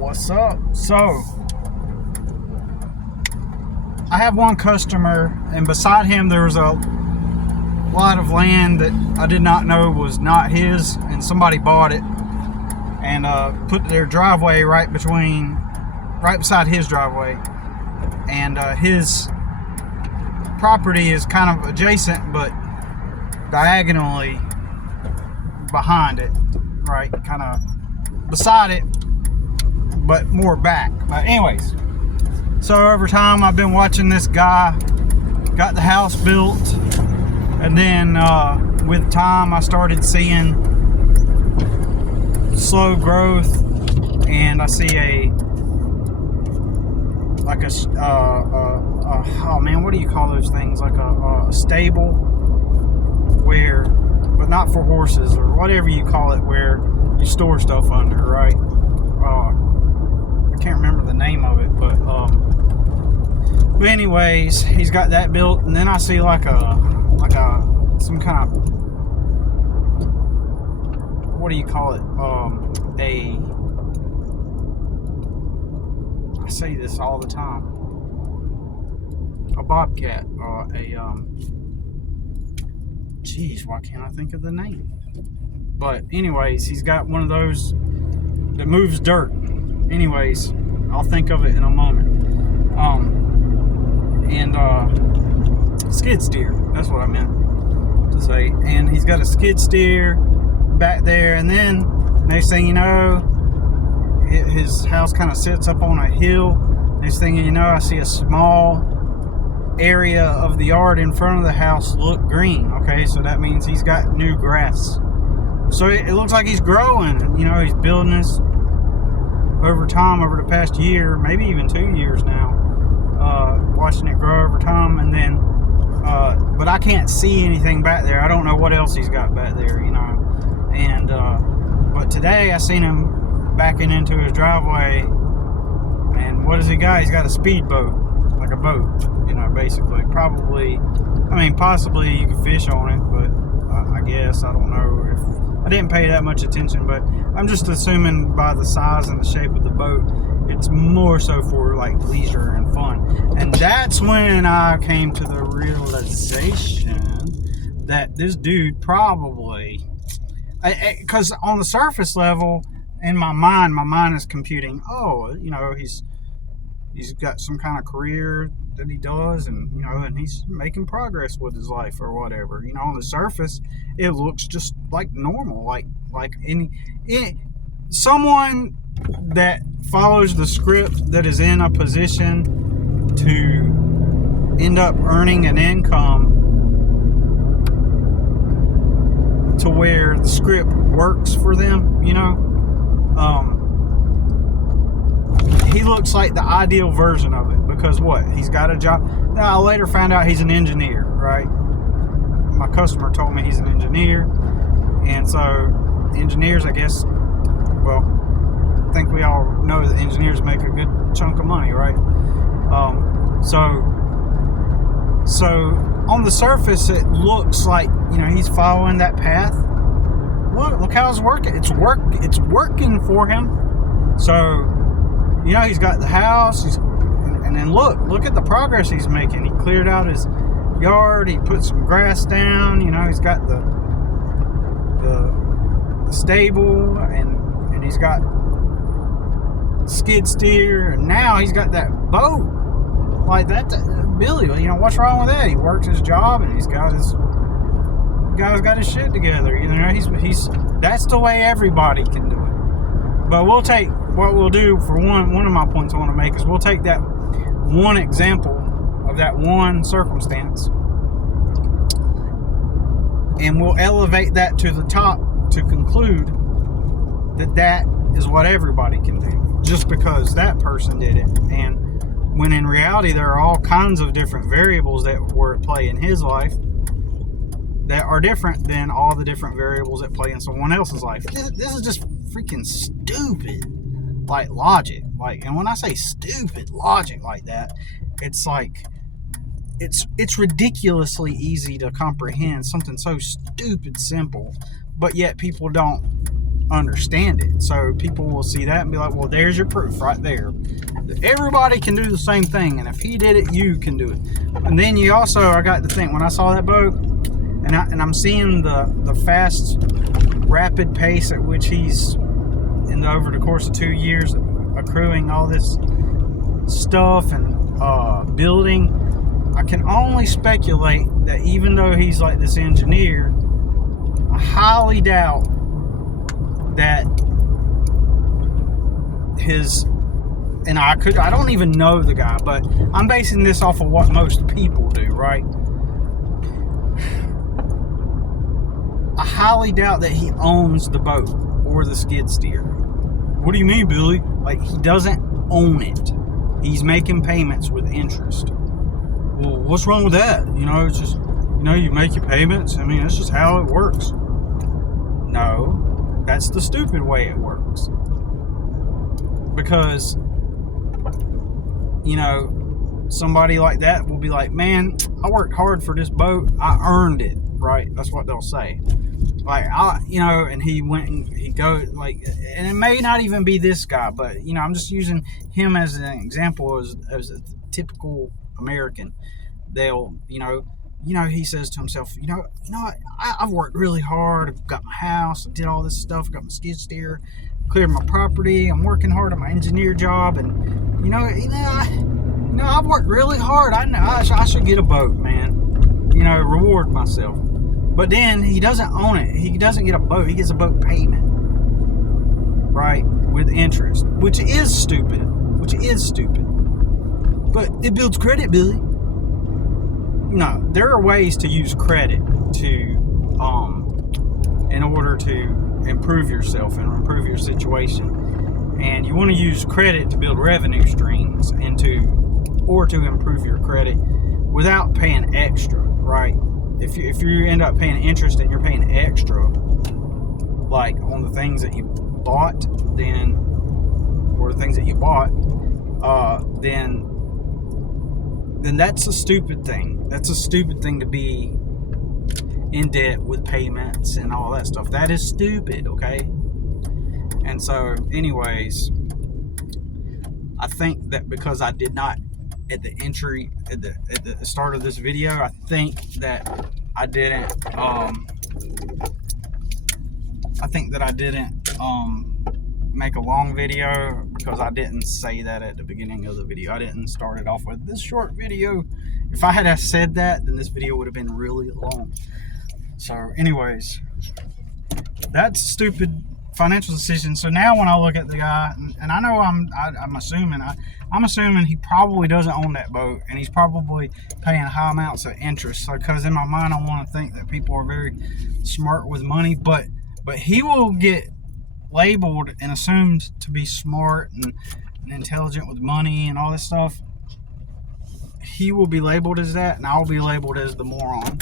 What's up? So, I have one customer, and beside him there was a lot of land that I did not know was not his, and somebody bought it and put their driveway right beside his driveway, and his property is kind of adjacent but diagonally behind it, right, kind of beside it but more back. But anyways, so over time I've been watching this guy got the house built, and then with time I started seeing slow growth, and I see oh man, what do you call those things, like a stable, where, but not for horses or whatever you call it, where you store stuff under, right? I can't remember the name of it, but anyways, he's got that built, and then I see some kind of, what do you call it? I say this all the time. A bobcat, geez, why can't I think of the name? But anyways, he's got one of those that moves dirt. Anyways, I'll think of it in a moment. Skid steer, that's what I meant to say. And he's got a skid steer back there, and then next thing you know, his house kind of sits up on a hill. Next thing you know, I see a small area of the yard in front of the house look green. Okay, so that means he's got new grass. So it looks like he's growing. You know, he's building this over time, over the past year, maybe even 2 years now, watching it grow over time. And then but I can't see anything back there. I don't know what else he's got back there, you know. And but today I seen him backing into his driveway, and what does he got? He's got a speedboat, like a boat, you know, basically. Possibly you could fish on it, but I guess, I don't know. If I didn't pay that much attention, but I'm just assuming by the size and the shape of the boat, it's more so for like leisure and fun. And that's when I came to the realization that this dude probably, because on the surface level, in my mind is computing, oh, you know, he's got some kind of career that he does, and you know, and he's making progress with his life or whatever. You know, on the surface it looks just like normal, like someone that follows the script, that is in a position to end up earning an income to where the script works for them, you know. He looks like the ideal version of it, because what? He's got a job. Now, I later found out he's an engineer, right? My customer told me he's an engineer, and so engineers, I guess, well, I think we all know that engineers make a good chunk of money, right? So on the surface, it looks like, you know, he's following that path. Look how it's working. It's working for him. So, you know, he's got the house, and then look at the progress he's making. He cleared out his yard, he put some grass down, you know, he's got the stable, and he's got skid steer, and now he's got that boat. Like that, Billy, you know, what's wrong with that? He works his job, and the guy's got his shit together. You know, he's that's the way everybody can do it. But what we'll do for one of my points I want to make is we'll take that one example of that one circumstance, and we'll elevate that to the top to conclude that is what everybody can do, just because that person did it. And when in reality there are all kinds of different variables that were at play in his life that are different than all the different variables that play in someone else's life. This is just freaking stupid, like, logic. Like, and when I say stupid logic like that, it's like it's ridiculously easy to comprehend something so stupid simple, but yet people don't understand it. So people will see that and be like, well, there's your proof right there. Everybody can do the same thing, and if he did it, you can do it. And then you also, I got to think, when I saw that boat, and I'm seeing the fast, rapid pace at which he's over the course of 2 years accruing all this stuff and building, I can only speculate that even though he's like this engineer, I highly doubt that his, and I don't even know the guy, but I'm basing this off of what most people do, right? I highly doubt that he owns the boat or the skid steer. What do you mean, Billy? Like, he doesn't own it. He's making payments with interest. Well, what's wrong with that? You know, it's just, you know, you make your payments. I mean, that's just how it works. No, that's the stupid way it works. Because, you know, somebody like that will be like, man, I worked hard for this boat. I earned it, right? That's what they'll say. Like, you know, and he went and he goes, like, and it may not even be this guy, but, you know, I'm just using him as an example as a typical American. They'll, you know, he says to himself, you know, I've worked really hard. I've got my house. I did all this stuff. Got my skid steer, cleared my property. I'm working hard on my engineer job, and I've worked really hard. I should get a boat, man. You know, reward myself. But then he doesn't own it. He doesn't get a boat. He gets a boat payment, right, with interest, which is stupid. But it builds credit, Billy. No, there are ways to use credit in order to improve yourself and improve your situation. And you want to use credit to build revenue streams or to improve your credit without paying extra, right? If you end up paying interest and you're paying extra, like on the things that you bought, then that's a stupid thing. That's a stupid thing to be in debt with payments and all that stuff. That is stupid, okay? And so, anyways, I think that because I did not at the start of this video, I think that I didn't make a long video because I didn't say that at the beginning of the video. I didn't start it off with this short video. If I had said that, then this video would have been really long. So anyways, that's a stupid financial decision. So now when I look at the guy, and I know I'm assuming he probably doesn't own that boat, and he's probably paying high amounts of interest. So, because in my mind, I want to think that people are very smart with money, but he will get labeled and assumed to be smart and intelligent with money and all this stuff. He will be labeled as that, and I'll be labeled as the moron,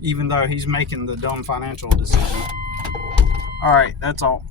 even though he's making the dumb financial decision. All right, that's all.